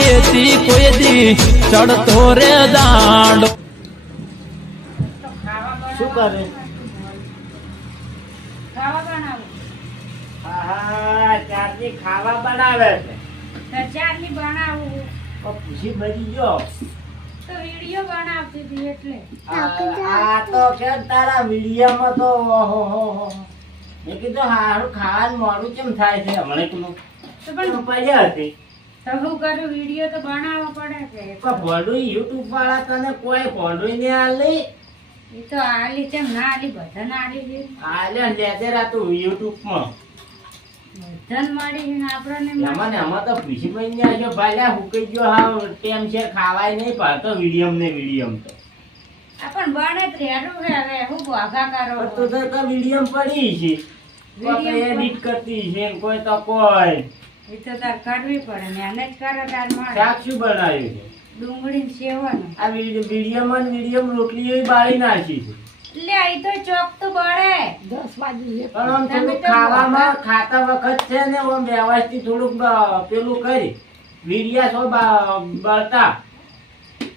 દેતી કોઈ દી ચડતો રે દાંડો શું કરે? ખાવા બનાવું. હા, ચારની ખાવા બનાવે છે. તો ચારની બનાવું. ખુશી બની ગયો. તો વિડિયો બનાવતી હતી એટલે. આ તો કે તારા વિડીયોમાં તો ઓહો મેં કીધું હારું ખાવાનું મોડું કેમ થાય છે હમણાં પેલું તો પણ પડ્યા હતી તો હું કરું વિડિયો તો બનાવવો પડે કે. ભોડું યુટ્યુબ વાળા તને કોઈ ભોડું ને આલી એ તો આલી કેમ ના આલી બધાને આલી છે. આલે લેજેરા તું યુટ્યુબ માં બધાને મળી છે ને આપણને એમાં ને એમાં તો ખુશી બની જાય છે ભાઈ હુકાઈ ગયો હા ટેમ છે ખાવાય નહીં પાડતો વિડીયમ ને વિડીયમ તો આપણ બને જ રેડું છે હવે હું ભાગા કરો તું તો વિડીયમ પડી છે કોઈ એડિટ કરતી છે ને કોઈ તો કોઈ એ તો તાર કરવી પડે મહેનત કરો તાર મળે. શાક શું બનાવ્યું છે ડુંગળી ને સેવવાનું. આ વિડીયમ રોટલી બાળી નાખી છે લે આ તો ચોક તો બળે. પણ આમ થોડું ખાવામાં ખાતા વખત છે ને આમ વ્યવસ્થિત થોડુંક પેલું કરી વિડિયા સો બળતા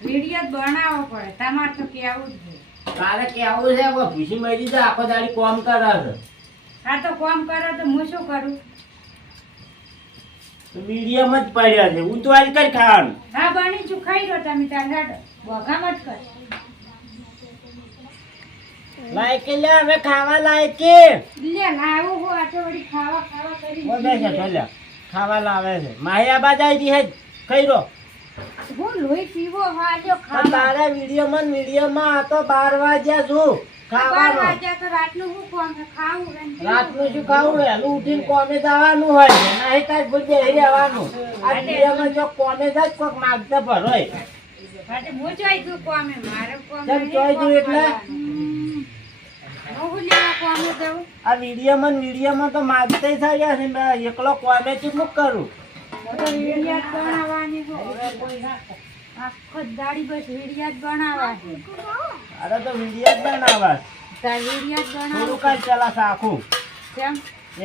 વિડિયો બનાવવો પડે તમારે તો કેવું જ છે. તારે કેવું છે ભૂસી મરી જાય આખો દાડી કોમ કરે છે આ તો કામ કરો તો હું શું કરું. વિડીયમ જ પડ્યા છે ઉતવારી કઈ ખાવાનું હા બની છું ખાઈ લો તમે તાર હેડો વઘામ જ કર. લાયકે લે હવે ખાવા લાયકે લે લાવું હું આ તો વળી ખાવા ખાવા કરી ખાવા લાવે છે માયા બાજાઈ દી હે ખાઈ રો હું લોહી પીવો હાલ્યો પણ ખાવા. તારા વિડીયોમાં આ તો 12 વાગ્યા છું 12 ખાવાનું વાગ્યા તો રાતનું હું કોમ ખાવું રે. રાતનું શું ખાવું વહેલું ઉઠીને કોમે જવાનું હોય નહીં તાર બધે બેહી રહેવાનું આ વિડીયોમાં જો કોમે જાય કોક માગતા ભરોય આજે હું જોઈ દઉં કોમે મારે કોમ કેમ જોઈ દઉં એટલે? હું લેવા કોમે જવું. આ વિડીયોમાં તો માગતે થઈ ગયા છે મેં એકલો કોમે ચૂક કરું તો વિડિયો જ બનાવવાની હોય. આખો દાડી બસ વિડિયો જ બનાવવા છે. અરે તો વિડીયો જ બનાવવા તાર વિડિયો જ થોડું બનાવ કઈ ચલાશે આખું કેમ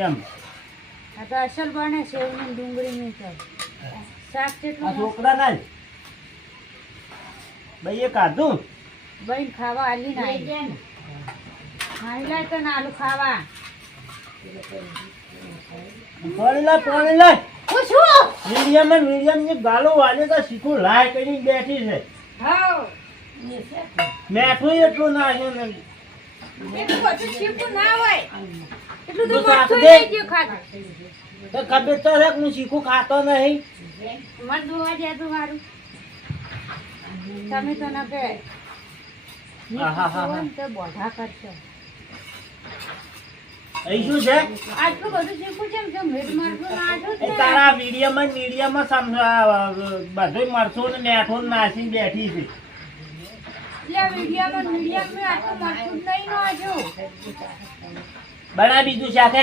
એમ આ તો અસલ બને સેવ ને ડુંગળી ની તો શાક આ કેટલું છોકરા ના ભાઈ એ કાઢું બહેન ખાવા આલી ના આલી તો ને આલુ ખાવા પાણી લે હું શું વિડીયમ ની ગાલો વાલે તો શીખું લાય કરીને બેઠી છે હાઉ મેઠું એટલું નાખ્યું ને એટલું બધું શીખવું ના હોય એટલું તો તો શાક મરચું દે. લઈ ગયું ખાધું તો ખબર તો છે કે હું શીખું ખાતો નહીં મન જોવા જતું મારું તમે તો ન કે આહાહા. તો બોધા કરશો અહીં શું છે આટલું બધું શીખવું છે ને મીઠ મરચું નાખું જ એ ને. તારા વિડીયોમાં બધું મરચું ને મેઠું નાસી બેઠી છે એટલે મીડિયમમાં આટલું મરચું જ નહીં નાખ્યું. બના બીજું સાથે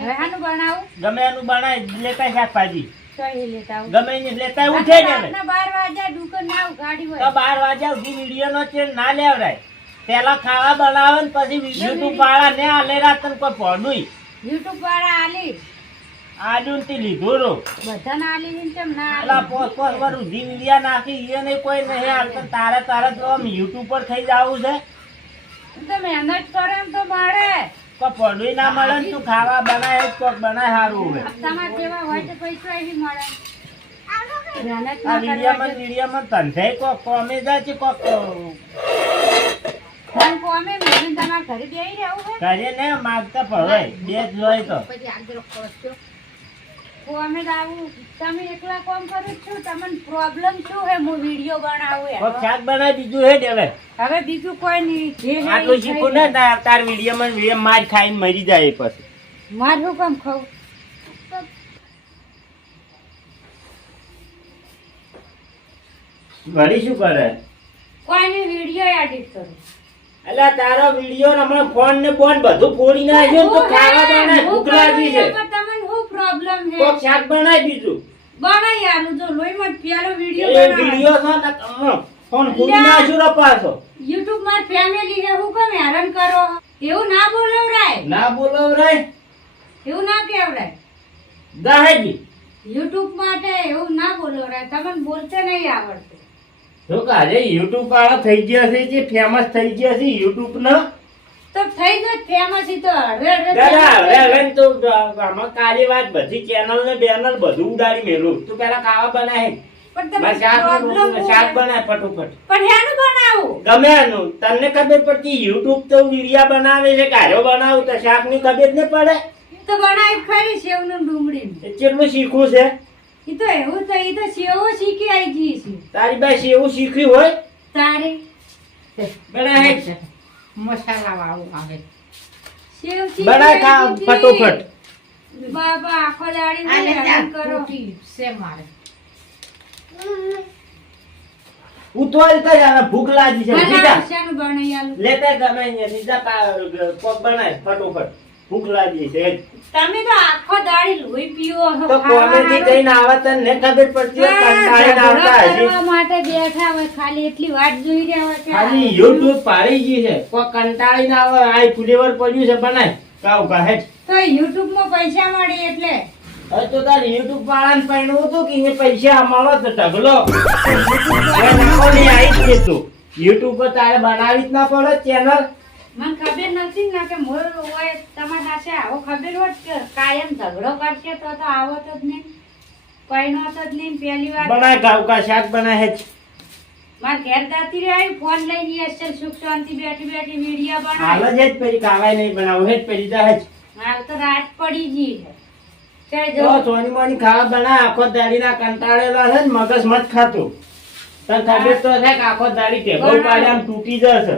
હવે આનું બનાવું ગમે એનું બનાય લેતા શાકભાજી તો એ લેતા આવું. ગમે એને લેતા ઉઠે ને રાતના 12 વાગ્યા દુકાન ના આવું, ગાડી તો હોય 12 વાગ્યા સુધી વિડીયો નો ચેન ના લેવરાય પેલા ખાવા બનાવે ને પછી યુટ્યુબ વાળા ને આલે રાત કોઈ પડું યુટ્યુબ વાળા આલી આજુ થી લીધું રો બધાને આલી છે ને કેમ ના પેલા આલી? પોસ વાર ઉધી વિડિયા નાખી એ નહીં કોઈ નહીં હાલતા તારે તો આમ યુટ્યુબ પર થઈ જવું છે તો મહેનત કરે ને તો મળે. કોઈ પડું ના મળે ને તું ખાવા બનાય જ કોક બનાય સારું હોય તમારે જેવા હોય તો પૈસા એવી મળે. મહેનત આ ના વિડીયામાં ધંધે કોક કોમે જાય છે કોક મને કોમે મેં તમારા ઘરે બેહી રહેવું છે. ઘરે ને માગતા પડે બે જ લોય તો કોમે જ આવું તમે એકલા કોમ કરો જ છો. તમને પ્રોબ્લેમ શું હે હું વિડિયો બનાવું કોક એનો? શાક બનાય બીજું હે દેવે હવે બીજું કોઈ નહીં જે હે આટલું ઈ શીખું ખાઈ ને તાર વિડીયો માર ખાઈને મરી જાય પછી લે. મારે શું કામ ખાવું? ઘડી શું કરે કોઈ નહીં વિડિયો એડિટ કરું. એટલે તારો વિડીયો હમણાં ફોન ને બોન બધું ફોડી નાખ્યું ને તો ખાવા બનાય ભૂખ લાગી છે તમને શું પ્રોબ્લેમ હે? કોક શાક બનાય બીજું બનાય આલું જો લોહીમાં પેલો એ વિડિયો બનાવ. વિડીયો છે ને ફોન ફોડી નાખ્યું રે પાછો YouTube માં ફેમિલી હે હું કેમ હેરાન કરો? એવું ના બોલવરાય, ના બોલો રે એવું ના કહેવરાય. દહેજી YouTube માટે એવું ના બોલ. બોલવરાય તમને બોલતે નહીં આવડતું. જો કે આજે યુટ્યુબ વાળા થઈ ગયા છે જે ફેમસ થઈ ગયા છે યુટ્યુબ ના તો થઈ ગયો ફેમસ ઈ તો દાદા હવે તો આમાં કાલી વાત બધી ચેનલ ને બેનલ બધું ઉડાડી મેલું તું પેલા ખાવા બનાય પણ તમે બસ શાક problem શાક બોલે. બનાય ફટોફટ પણ હેનું બનાવું? ગમે એનું તને ખબર પડતી યુટ્યુબ તો વિડિયા બનાવે છે કાઢો બનાવું તો શાક ની ખબર ન પડે તો બનાવી ખરી સેવનું ડુંગળીનું. એ કેટલું શીખવું છે ઈ તો એવું તો ઈ તો સેવો શીખી આવી ગઈ છે તારી પાસે એવું શીખ્યું હોય તારે બનાય મસાલા વાળું આવે. સેવ શીખી બનાય ખા આવી ગઈ. ફટોફટ બાબા આખો દાડી આને હેરાન ત્યાં કરો. ખોટી છે મારે. ઉતવાળ કઈ આવે ભૂખ લાગી છે બનાવ, બીજા શાનું બનાવી આલું? લેતા ગમે અહીંયા બીજા પગ બનાય ફટોફટ ભૂખ લાગી છે તમે તો આખો દાડી લોહી પીવો છો તો કોમેથી કઈને આવત ને ખબર પડતી હોય કંટાળીને આવતા હજી કરવા માટે બેઠા હોય ખાલી એટલી વાત જોઈ રહ્યા હોય કે ખાલી યુટ્યુબ પાડી ગઈ છે કોઈ કંટાળીને આવે આ ફ્લેવર પડ્યું છે બનાય કાવ કહે તો યુટ્યુબ માં પૈસા મળે એટલે હવે તો તાર યુટ્યુબ વાળાને પૈણું હતું કે એને પૈસા મળો તો ઢગલો હવે નાખો ને આવી જ છે તું યુટ્યુબ પર તારે બનાવી જ ના પડે ચેનલ મને ખબર નથી ને કે મોર હોય તમારા પાસે આવો ખબર હોત કે કાયમ ઝઘડો કરશે તો આવો તો જ નહીં કઈનો તો જ નહીં પહેલી વાર બનાય કાવ કા શાક બનાય છે માર ઘેર દાતી રે આવી ફોન લઈને અસલ સુખ શાંતિ બેઠી બેઠી વિડિયો હાલ બનાવે જ પછી કાવાય નહીં બનાવું હેજ પછી જાય જ હાલ તો રાત પડી ગઈ છે તે તો જો સોની મોની ખાવા બનાય આખો દાડીના કંટાળેલા છે ને મગજ મત ખાતું તને ખબર તો છે કે આખો દાડી ટેબલ પાડે આમ તૂટી જશે